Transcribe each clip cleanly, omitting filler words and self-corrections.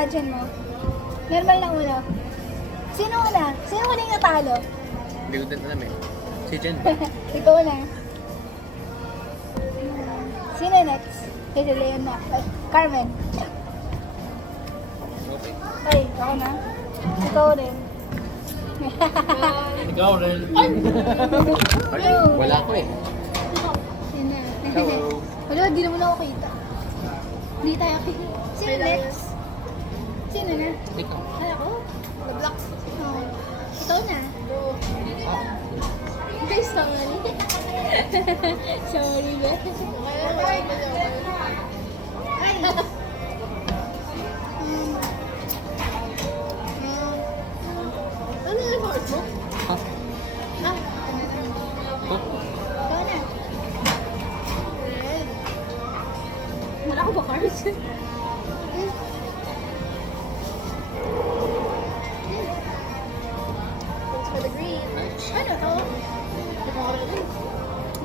imagine mo. Normal na uno. Sino una? Sino huling natalo? Hindi ko din alam eh. Si Jen. Ikaw na. Sino next? Kasi Leon na. Ay, Carmen. Okay. Ay, ako na. Ikaw rin. Ikaw rin. Wala ko eh. Yun na. Hello. Wala, di naman ako kita. Hindi tayo kita. Sino next? Sino na? Ikaw. Ay, ako? Nag-block. Oo. Ikaw na. Ay, sorry. Sorry, ba? Ay. Ano yung heart mo? Ha? Ah, Ha? ikaw na. Wala ko ba cards? Thanks for the green. Ano to?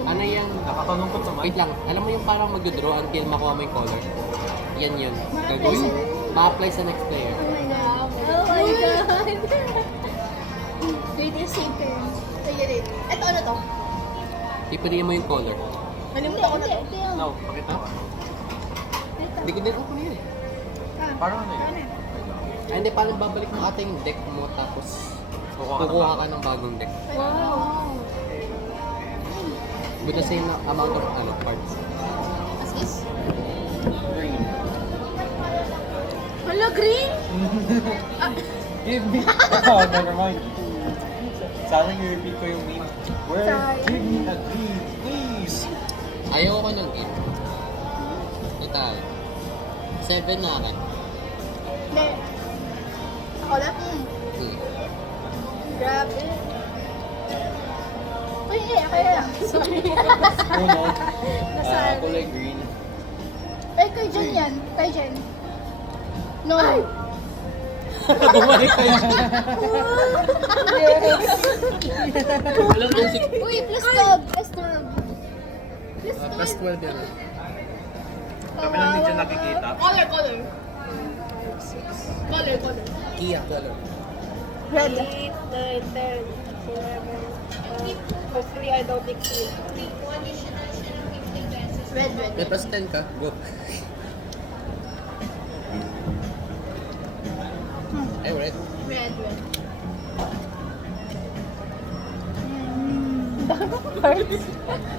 Ano yan? Nakakalungkot naman. Wait lang. Alam mo yung parang mag-draw until makuha mo yung color? Yan yun. Ma-apply Gagawin. sa- Ma-apply sa next player. Oh my god. Oh my god. Wait, yung same turn. Sige rin. Ito ano to? Ipiliin mo yung color. Nalimutan ko na to. No, pakita mo. Ito. Hindi ko din open yun eh. Ah, Parang ano yun? Ay, hindi. Parang babalik mo ata yung deck mo tapos kukuha ka ng bagong deck. Wow. With the same amount of cards. As is? Green. Hala, green? Give me. Oh, never mind. Sayang i-repeat ko yung meme. Where? Sorry. Give me a green, please. Ayoko ng game. Total. 7 na ka. Hindi. Ako na? Grabe. Uy, hindi. Ako lang. Sorry. Uno. Nasaan? Kulay green. Ay, kay Jen yan. Kay Jen. No. Bumalik kayo. Alam mo si... Uy, plus 12. Plus 12. Plus 12. Plus 12 yan. Kami lang medyo nakikita. Color. Color. Kia color. Red. 8, 9, 10, 11, 12. Hopefully, I don't exceed. Red. May plus 10 ka? Go. Ay, red. Red. Dami ko cards.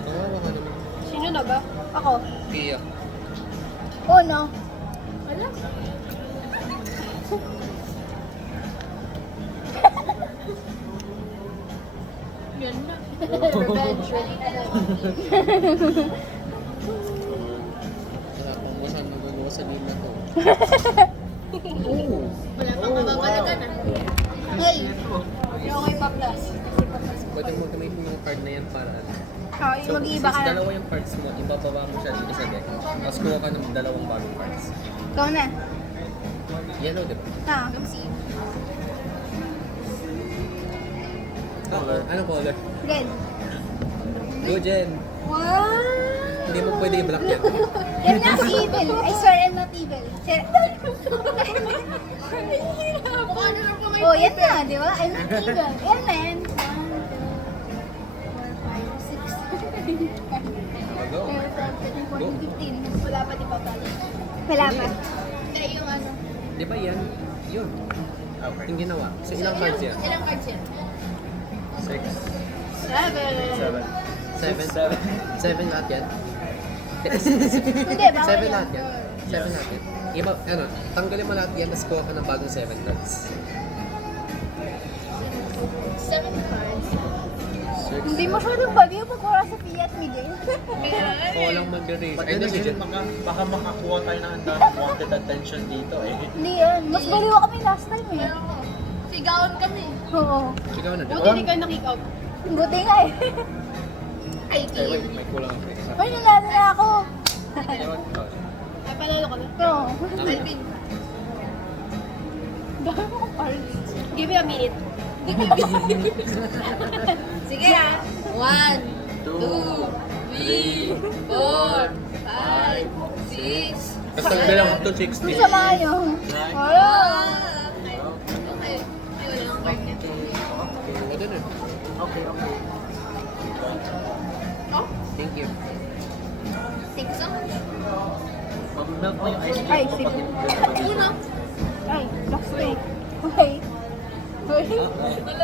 Kawawa ka naman. Sino na ba? Ako. Kia. Oh, no. Wala. Yan na. Revenge. Wala pang musan magagawa sa game na to. Wala pang mababalagan ah. Hey! Hindi ako may pa-plus. Pwede mo gamitin yung card na yan para ano. Oh, yung mag-iiba ka since na. dalawa yung cards mo, ibababa mo siya dito sa deck. Tapos kuha ka ng dalawang bagong cards. Ikaw na. Yellow, di ba? Ah. Color. Anong color? Red. Go, Jen. Wow! Hindi mo pwede i-block yan. I'm not evil. I swear I'm not evil. Oh, yan na, di ba? I'm not evil. Yan na yan. 1, 2, 4, 5, 6. Go. 13, 14, 15. Wala pa, di ba pala? Wala pa. Hindi, yung ano. Di ba yan? Yun. Okay. Yung ginawa. So, ilang cards yan? Ilang cards yan? 6, 7. 7. 7? 7 lahat yan? Hindi, bawal 7 yan. lahat yan? 7 lahat yan? Iba, ano, tanggalin mo lahat yan, tapos kuha ka ng bagong 7 cards. 7 cards. 6. Hindi masyadong bagay yung pagkura sa Fiat Miguel. Oo lang mag-erase. But Ay, then no, si again, Jen. baka makakuha tayo ng ang daming wanted attention dito eh. Hindi yan. Mas baliwa kami last time eh. Sigawan kami. Oo. Ikaw na, Buti Jen. hindi kayo na-kick out. Buti nga eh. Ay, Ay, wait, may kulang ako. Ay, nanalo na ako. Ay, palalo ka na. Oo. Alvin. Dami mo kong cards. Give me a minute. Sige ah. 1, 2, 3, 4, 5, 6. Tapos tanggalin ako to 60. Ang sama nyo. Wala. Isip. Uno. Ay, last week. Wait. Wait.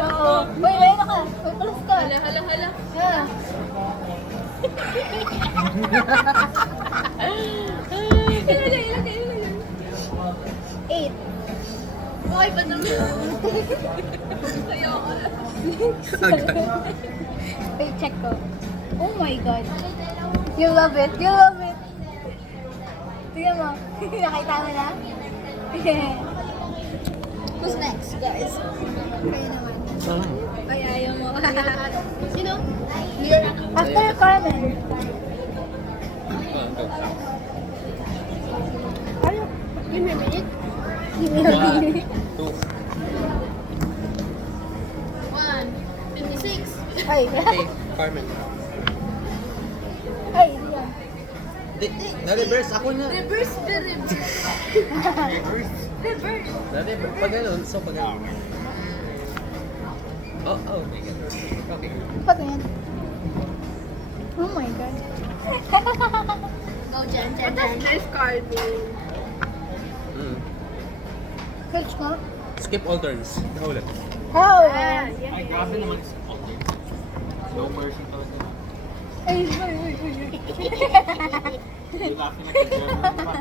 Oo. Wait, wait ka. Wait, plus ka. Hala. Ah. Ilan. 8. Okay pa naman. Ayoko na. Wait, check ko. Oh my God. You love it. You love it. Tingnan mo. Nakita mo na? Who's next, guys? Kayo naman. Ay, ayaw mo. Sino? After Carmen. Ano? Give me a minute. Two. 1, 56. Ay. Okay, Carmen. Ay, diyan. Na-reverse ako na. Reverse the reverse. Reverse. Na-reverse. Pag ganun, so pag ganun. Oh my God. Okay. Patingin. Oh my God. Go, Jen. nice card. Mm. Search mo? Skip all turns. Nahulog. How? Ay, grabe naman. Slow version talaga. Ay, You're laughing like a German pa.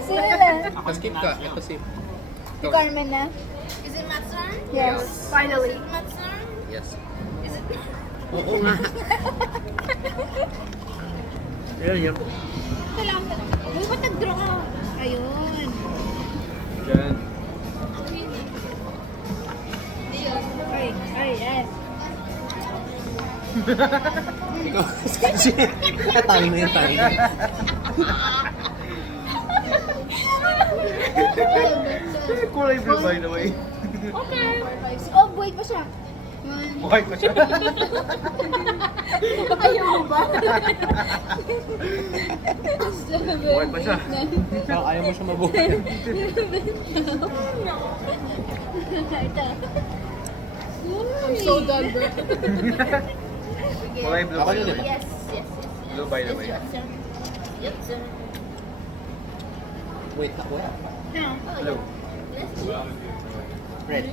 Sino na? Skip ka. Ito si... Si Carmen na? Is it Matt's turn? Yes. Finally. Matt's turn? Yes. Is it? Oo nga. Yan. Kailangan. Uy, ba't nag-draw ka? Ayun. Jen. Ay, yes. Ikaw. Tayo na yun, tayo na. Kulay blue by the way. Okay. Oh, buhay pa siya. One. Buhay pa siya. Ayaw mo ba? Buhay pa siya. Parang ayaw mo siya mabuhay. Ito. I'm so done, bro. Kulay blue Ako by the yun, way. Yes. Blue by the way. Yep, sir. Wait, ako. Blue. Red.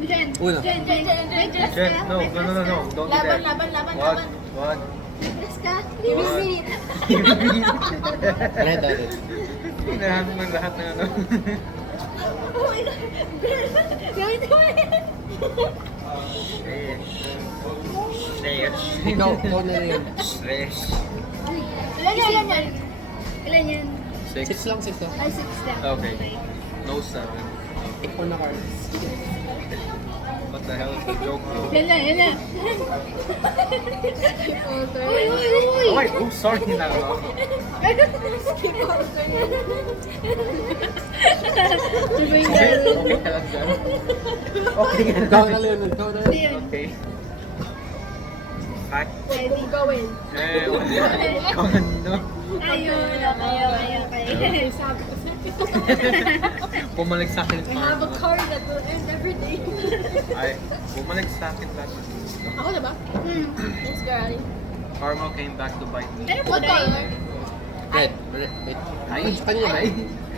Jen. Una. Jen. Jen, no. Don't do that. Laban. One. Nagres ka? One. Red ulit. Hinahan mo ng lahat ng ano. Oh my God. Gawin mo yan. Slash. Ikaw na rin. Slash. Ilan yan? 6 lang. Ay, 6 lang. Okay. No 7. Ikaw na cards. What the hell is the joke, bro? Yan na. Uy. Oh, wait. Oh, sorry na ako. Diba yung Okay, garo? okay ka lang dyan. Okay ka Ikaw lang. na, Leonard. Ikaw na. Ano yun? Okay. Hack. Ready? Gawin. Eh, wala. Kondo. Ayun, okay. Sabi ko sa'yo. Bumalik sa akin. I have a card that will end every day. Ay, bumalik sa akin lahat. Ako na ba? Let's go, Ali. Karma came back to bite me. Ano po What color? Red. Wait. Ay, Kanina ba? ay.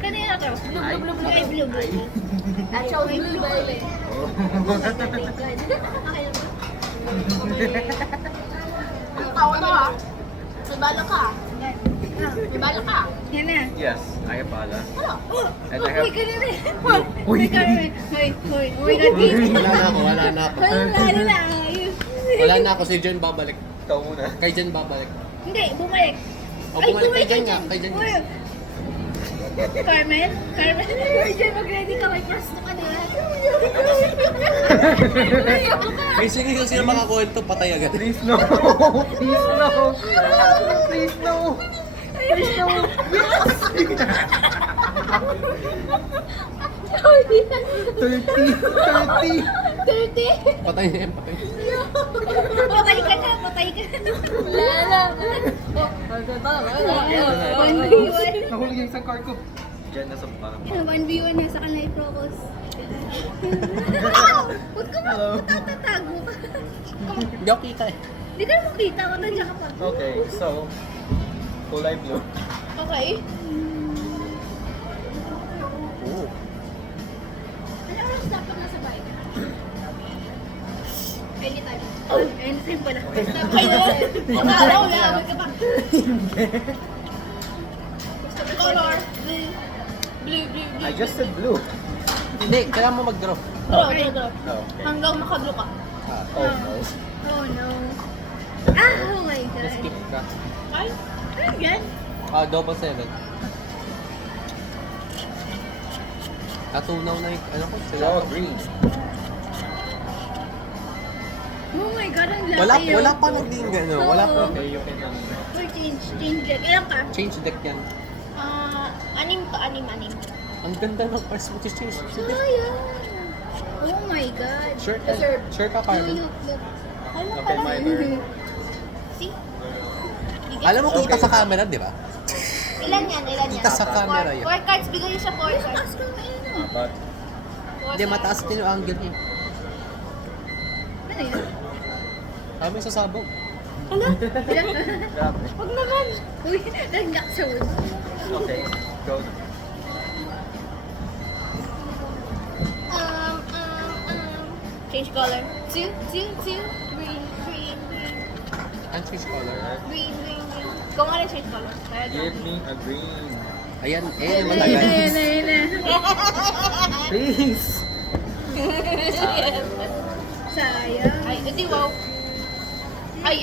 Kanina to. Ay. Ay, blue. I chose blue, baby. Okay na ba? Ang tao na ka. May bala ka. May bala ka. Yan na. Yes, I pala. Ano? And I have... Uy, ganun rin. Uy. Uy, Carmen. Uy. Oh my God, Pete. Wala na ako. Wala na. Ayun. Wala na ako. Si Jen babalik. Ikaw muna. Kay Jen babalik. Hindi, bumalik. O, bumalik kay Jen nga. Kay Jen. Uy. Carmen? Uy, Jen, mag-ready ka. May first na kanila. Ay, sige kung sino makakwento, patay agad. Please no! Please no! Please no! Please no! Yes! 30! 30? Patay na yan, patay. Patay ka na. Wala na. Nahulog yung isang card ko. Diyan na sa parang... 1v1 na sa kanila i-propose. Huwag ka ba? Tatago ka. Hindi ako kita eh. Hindi ka na makita. Matadya ka pa. Okay, so, kulay blue. Okay. Ooh. Ano oras dapat nasa bahay ka? Anytime. Anytime pala. Stop kayo. Akala ko lamang ka pa. Color. Blue. Blue, blue, blue. I just said blue. Hindi, kailangan mo mag-draw. Draw, draw, draw. Oh, okay. Hanggang makadlo ka. Oh no. Oh no. Ah, oh my god. Skip ka. Ay, ano yan? Double 7. Natunaw na yung, ano ko, sila. Oh, green. Oh my god, ang laki Wala pa naging gano'n. Wala pa. Okay, you can Or change deck. Ilan ka? Change deck yan. Anim to anim. Ang ganda ng cards mo. Change deck. Sayang. Oh my god. Sure ka, sure ka, Carmen? Alam Okay, my turn. See? Alam mo, kita Okay. sa camera, di ba? Ilan yan? Kita sa camera yan. 4 cards, bigay niyo siya 4 cards. But, Hindi, mataas din yung angle niya. Ano yun? Kami sa sabog. Ano? Ilan? grabe. Huwag naman. Uy, nagnak sa wood. Okay, go. Change color. Two. Green. Ang change color. Green. Kung ano change color. Give me a green. Ayan, malagay. Please. Sayang. Ay,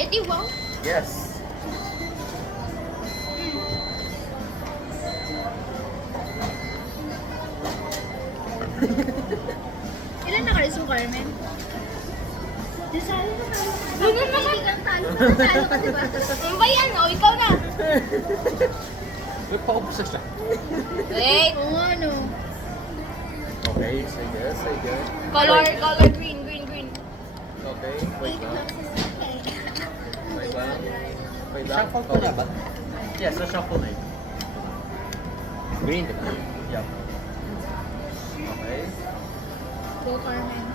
edi wow. Yes. Ilan na cards mo, Carmen? Nasali na talo ka. Ganun naman. Talo ka, diba? Ano ba yan? O, ikaw na. May paubos na siya. Wait. Oo nga, no. Okay, sige. Color green. Okay, wait lang. Wait lang. Shuffle ko na ba? Yes, a shuffle na. Green, di ba? Yep. Okay. Go, Carmen.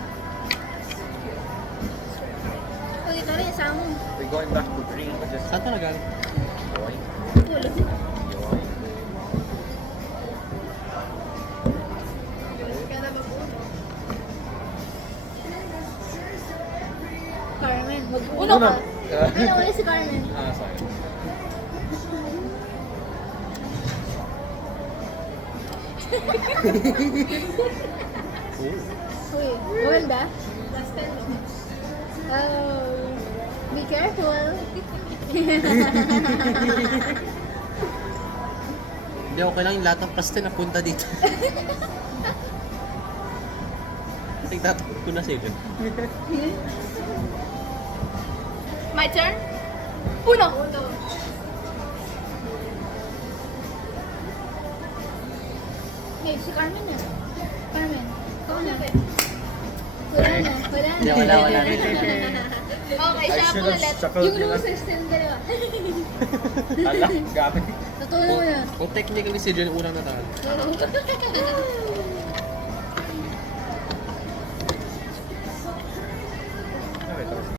Uy, ito rin, isa mo. We're going back to green, but just Saan ka nagaling? going. Ulit. Going. Carmen, mag-uno ka. Ano ulit si Carmen? Sorry. Uy, maganda? Oh, be careful. Hindi, okay lang yung lahat ng plaste na punta dito. Tigtatapot ko na sila. My turn? Uno! Okay, si Carmen na. Carmen, ikaw na. Wala na. Hindi, wala. Okay, I siya should po have ulit. shuffled Yung yun. losers din dalawa. Ala, gamit. Totoo mo na. Kung technically si Jen unang natalo.